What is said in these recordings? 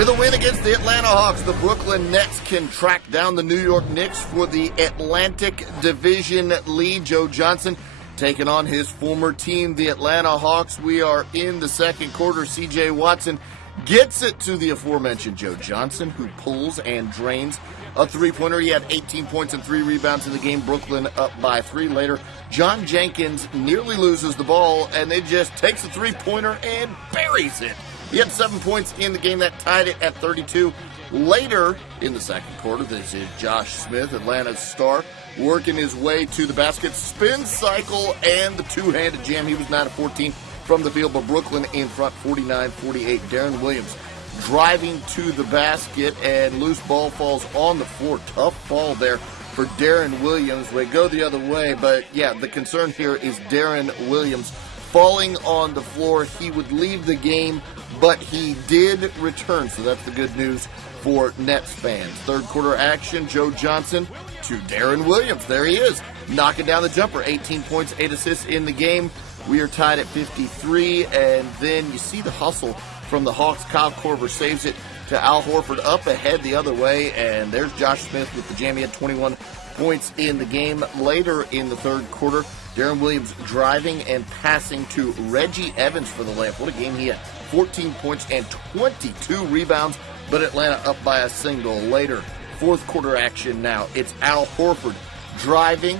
With a win against the Atlanta Hawks, the Brooklyn Nets can track down the New York Knicks for the Atlantic Division lead. Joe Johnson taking on his former team, the Atlanta Hawks. We are in the second quarter. C.J. Watson gets it to the aforementioned Joe Johnson, who pulls and drains a three-pointer. He had 18 points and 3 rebounds in the game. Brooklyn up by 3 later. John Jenkins nearly loses the ball, and then just takes a three-pointer and buries it. He had 7 points in the game that tied it at 32. Later in the second quarter, this is Josh Smith, Atlanta's star, working his way to the basket, spin cycle, and the two-handed jam. He was 9 of 14 from the field, but Brooklyn in front 49-48. Deron Williams driving to the basket, and loose ball falls on the floor. Tough fall there for Deron Williams. We go the other way, but yeah, the concern here is Deron Williams falling on the floor. He would leave the game, but he did return, so that's the good news for Nets fans. Third quarter action, Joe Johnson to Deron Williams. There he is, knocking down the jumper. 18 points, 8 assists in the game. We are tied at 53, and then you see the hustle from the Hawks. Kyle Korver saves it to Al Horford up ahead the other way, and there's Josh Smith with the jam. He had 21 points in the game. Later in the third quarter, Deron Williams driving and passing to Reggie Evans for the layup. What a game he had. 14 points and 22 rebounds, but Atlanta up by a single. Later, fourth quarter action now. It's Al Horford driving,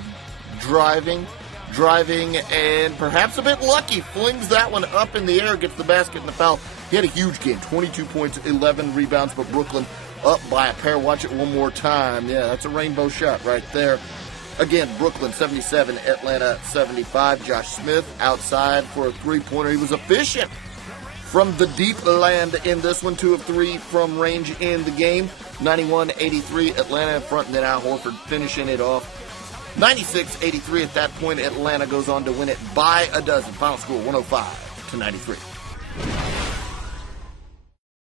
and perhaps a bit lucky, flings that one up in the air, gets the basket and the foul. He had a huge game, 22 points, 11 rebounds, but Brooklyn up by a pair. Watch it one more time. Yeah, that's a rainbow shot right there. Again, Brooklyn 77, Atlanta 75. Josh Smith outside for a three-pointer. He was efficient from the deep land in this one. 2 of 3 from range in the game. 91-83, Atlanta in front, and then Al Horford finishing it off. 96-83 at that point. Atlanta goes on to win it by a dozen. Final score 105-93.